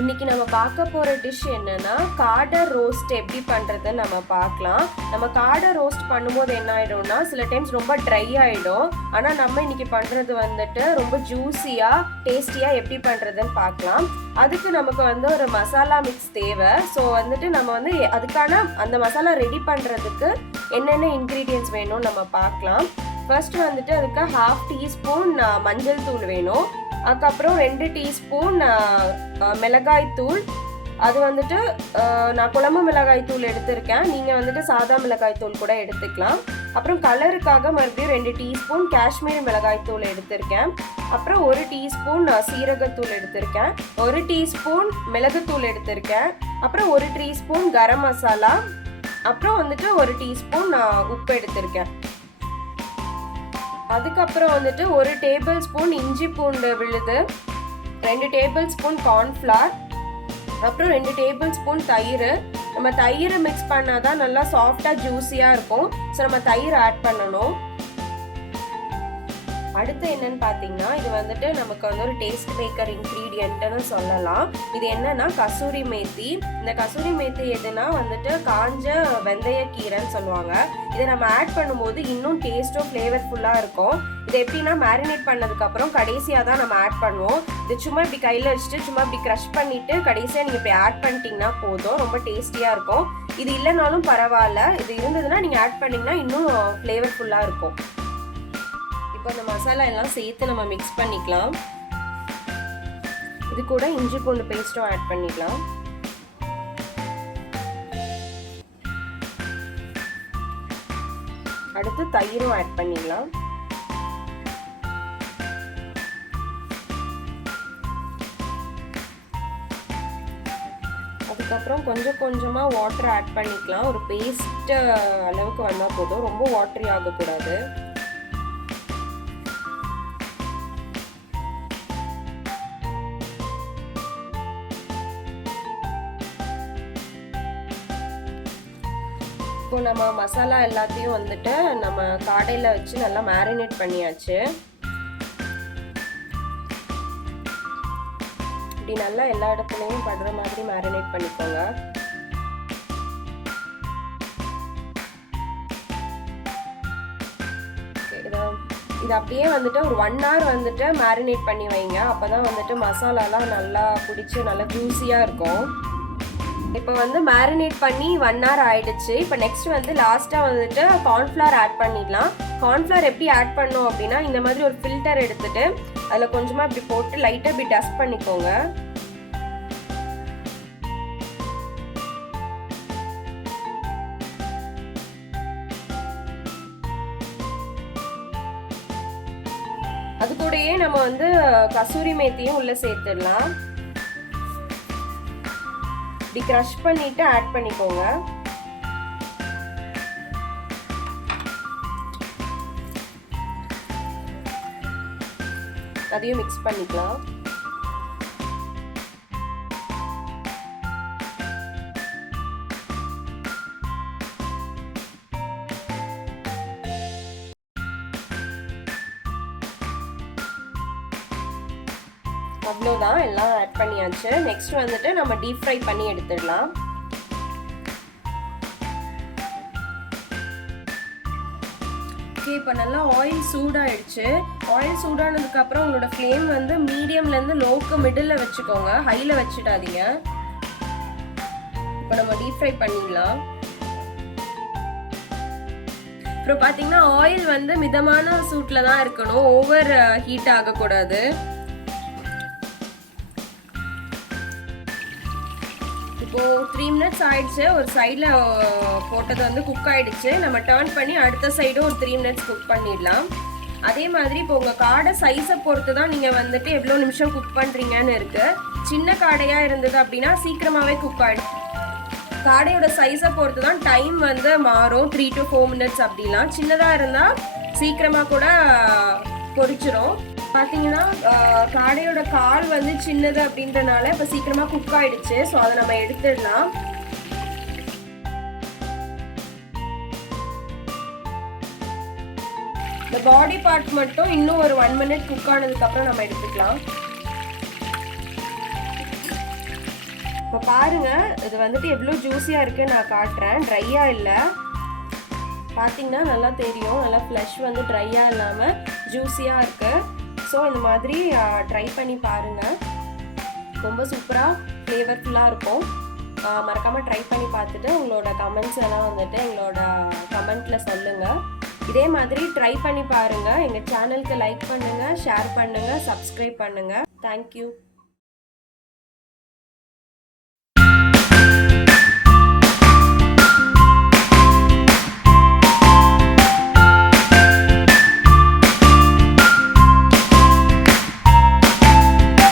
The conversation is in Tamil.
இன்னைக்கு நம்ம பார்க்க போற டிஷ் என்னன்னா காடை ரோஸ்ட் எப்படி பண்றதுன்னு நம்ம பார்க்கலாம். நம்ம காடை ரோஸ்ட் பண்ணும்போது என்ன ஆயிடும்னா சில டைம்ஸ் ரொம்ப ட்ரை ஆயிடும். ஆனா நம்ம இன்னைக்கு பண்றது வந்துட்டு ரொம்ப ஜூஸியா டேஸ்டியா எப்படி பண்றதுன்னு பார்க்கலாம். அதுக்கு நமக்கு வந்து ஒரு மசாலா மிக்ஸ் தேவை. ஸோ வந்துட்டு நம்ம வந்து அதுக்கான அந்த மசாலா ரெடி பண்றதுக்கு என்னென்ன இன்க்ரீடியன்ஸ் வேணும்னு நம்ம பார்க்கலாம். ஃபர்ஸ்ட் வந்துட்டு அதுக்கு 1/2 டீஸ்பூன் மஞ்சள் தூள் வேணும். அதுக்கப்புறம் 2 டீஸ்பூன் மிளகாய் தூள். அது வந்துட்டு நான் குழம்பு மிளகாய் தூள் எடுத்திருக்கேன். நீங்கள் வந்துட்டு சாதா மிளகாய் தூள் கூட எடுத்துக்கலாம். அப்புறம் கலருக்காக மறுபடியும் 2 டீஸ்பூன் காஷ்மீர் மிளகாய் தூள் எடுத்திருக்கேன். அப்புறம் 1 டீஸ்பூன் சீரகத்தூள் எடுத்திருக்கேன். 1 டீஸ்பூன் மிளகுத்தூள் எடுத்திருக்கேன். அப்புறம் 1 டீஸ்பூன் கரம் மசாலா. அப்புறம் வந்துட்டு 1 டீஸ்பூன் உப்பு எடுத்திருக்கேன். அதுக்கப்புறம் வந்துட்டு 1 டேபிள் ஸ்பூன் இஞ்சி பூண்டு விழுது, 2 டேபிள் ஸ்பூன் கார்ன்ஃப்ளவர், அப்புறம் 2 டேபிள் ஸ்பூன் தயிர். நம்ம தயிர் மிக்ஸ் பண்ணாதான் நல்லா சாஃப்டா ஜூஸியா இருக்கும். ஸோ நம்ம தயிர் ஆட் பண்ணணும். அடுத்து என்னன்னு பார்த்தீங்கன்னா இது வந்துட்டு நமக்கு வந்து ஒரு டேஸ்ட் மேக்கர் இன்க்ரீடியன்ட்னு சொல்லலாம். இது என்னன்னா கசூரி மேத்தி. இந்த கசூரி மேத்தி எதுனா வந்துட்டு காஞ்ச வெந்தயக்கீரைன்னு சொல்லுவாங்க. இதை நம்ம ஆட் பண்ணும்போது இன்னும் டேஸ்ட்டும் ஃப்ளேவர்ஃபுல்லாக இருக்கும். இது எப்படின்னா மேரினேட் பண்ணதுக்கப்புறம் கடைசியாக தான் நம்ம ஆட் பண்ணுவோம். இது சும்மா இப்படி கையில் வச்சுட்டு சும்மா இப்படி க்ரஷ் பண்ணிட்டு கடைசியாக நீங்கள் இப்படி ஆட் பண்ணிட்டீங்கன்னா போதும். ரொம்ப டேஸ்டியாக இருக்கும். இது இல்லைனாலும் பரவாயில்ல, இது இருந்ததுன்னா நீங்கள் ஆட் பண்ணிங்கன்னா இன்னும் ஃப்ளேவர்ஃபுல்லாக இருக்கும். இப்போ இந்த மசாலா எல்லாம் சேர்த்து நம்ம மிக்ஸ் பண்ணிக்கலாம். இது கூட இஞ்சி பூண்டு பேஸ்ட்டும் ஆட் பண்ணிக்கலாம். அடுத்து தயிரும் ஆட் பண்ணிடலாம். அதுக்கப்புறம் கொஞ்சம் கொஞ்சமாக வாட்டர் ஆட் பண்ணிக்கலாம். ஒரு பேஸ்ட் அளவுக்கு வந்தால் போதும், ரொம்ப வாட்டரி ஆகக்கூடாது. இப்போ நம்ம மசாலா எல்லாத்தையும் வந்துட்டு நம்ம காடையில் வச்சு நல்லா மேரினேட் பண்ணியாச்சு. இப்படி நல்லா எல்லா இடத்துலையும் படுற மாதிரி மேரினேட் பண்ணிக்கோங்க. இது அப்படியே வந்துட்டு ஒரு 1 hour வந்துட்டு மேரினேட் பண்ணி வைங்க. அப்போதான் வந்துட்டு மசாலாலாம் நல்லா பிடிச்சி நல்லா ஜூஸியாக இருக்கும். இப்போ வந்து மேரினேட் பண்ணி 1 hour ஆயிடுச்சு. இப்போ நெக்ஸ்ட் வந்து லாஸ்ட்டாக வந்துட்டு கார்ன்ஃப்ளவர் ஆட் பண்ணிடலாம். கார்ன்ஃப்ளவர் எப்படி ஆட் பண்ணோம் அப்படின்னா இந்த மாதிரி ஒரு ஃபில்டர் எடுத்துட்டு அதில் கொஞ்சமாக இப்படி போட்டு லைட்டாக இப்படி டஸ்ட் பண்ணிக்கோங்க. அது கூடயே நம்ம வந்து கசூரி மேத்தியும் உள்ள சேர்த்துடலாம். இப்படி க்ரஷ் பண்ணிட்டு ஆட் பண்ணிக்கோங்க. அதையும் மிக்ஸ் பண்ணிக்கலாம். அவ்வளோதான், எல்லாம் ஆட் பண்ணியாச்சு. நெக்ஸ்ட் வந்துட்டு நம்ம டீப் ஃப்ரை பண்ணி எடுத்துடலாம். ஓகே, இப்போ நல்லா ஆயில் சூடாயிடுச்சு. ஆயில் சூடானதுக்கப்புறம் உங்களோட ஃப்ளேம் வந்து மீடியம்லேருந்து லோக்கு மிடில் வச்சுக்கோங்க, ஹையில் வச்சுடாதீங்க. இப்போ நம்ம டீப் ஃப்ரை பண்ணிடலாம். அப்புறம் பார்த்தீங்கன்னா ஆயில் வந்து மிதமான சூட்டில் தான் இருக்கணும், ஓவர் ஹீட் ஆகக்கூடாது. இப்போ 3 minutes ஆயிடுச்சு. ஒரு சைடில் போட்டது வந்து குக் ஆயிடுச்சு. நம்ம டர்ன் பண்ணி அடுத்த சைடும் ஒரு 3 minutes குக் பண்ணிடலாம். அதே மாதிரி இப்போ உங்கள் காடை சைஸை பொறுத்து தான் நீங்கள் வந்துட்டு எவ்வளோ நிமிஷம் குக் பண்ணுறீங்கன்னு இருக்குது. சின்ன காடையாக இருந்தது அப்படின்னா சீக்கிரமாகவே குக் ஆகிடும். காடையோட சைஸை பொறுத்து தான் டைம் வந்து மாறும், 3 to 4 minutes அப்படிலாம். சின்னதாக இருந்தால் சீக்கிரமாக கூட பொரிச்சிரும். பார்த்தீங்கன்னா காடையோட கால் வந்து சின்னது அப்படின்றனால இப்போ சீக்கிரமாக குக் ஆயிடுச்சு. ஸோ அதை நம்ம எடுத்துடலாம். இந்த பாடி பார்ட் மட்டும் இன்னும் ஒரு 1 minute குக் ஆனதுக்கப்புறம் நம்ம எடுத்துக்கலாம். இப்போ பாருங்கள் இது வந்துட்டு எவ்வளோ ஜூஸியாக இருக்குன்னு நான் காட்டுறேன். ட்ரையாக இல்லை, பார்த்தீங்கன்னா நல்லா தெரியும். நல்லா ஃப்ளஷ் வந்து ட்ரையாக இல்லாமல் ஜூஸியாக இருக்குது. ஸோ இந்த மாதிரி ட்ரை பண்ணி பாருங்கள், ரொம்ப சூப்பராக ஃப்ளேவர்ஃபுல்லாக இருக்கும். மறக்காமல் ட்ரை பண்ணி பார்த்துட்டு உங்களோட கமெண்ட்ஸ் எல்லாம் வந்துட்டு எங்களோட கமெண்ட்டில் சொல்லுங்கள். இதே மாதிரி ட்ரை பண்ணி பாருங்கள். எங்கள் சேனலுக்கு லைக் பண்ணுங்கள், ஷேர் பண்ணுங்கள், சப்ஸ்கிரைப் பண்ணுங்கள். தேங்க்யூ.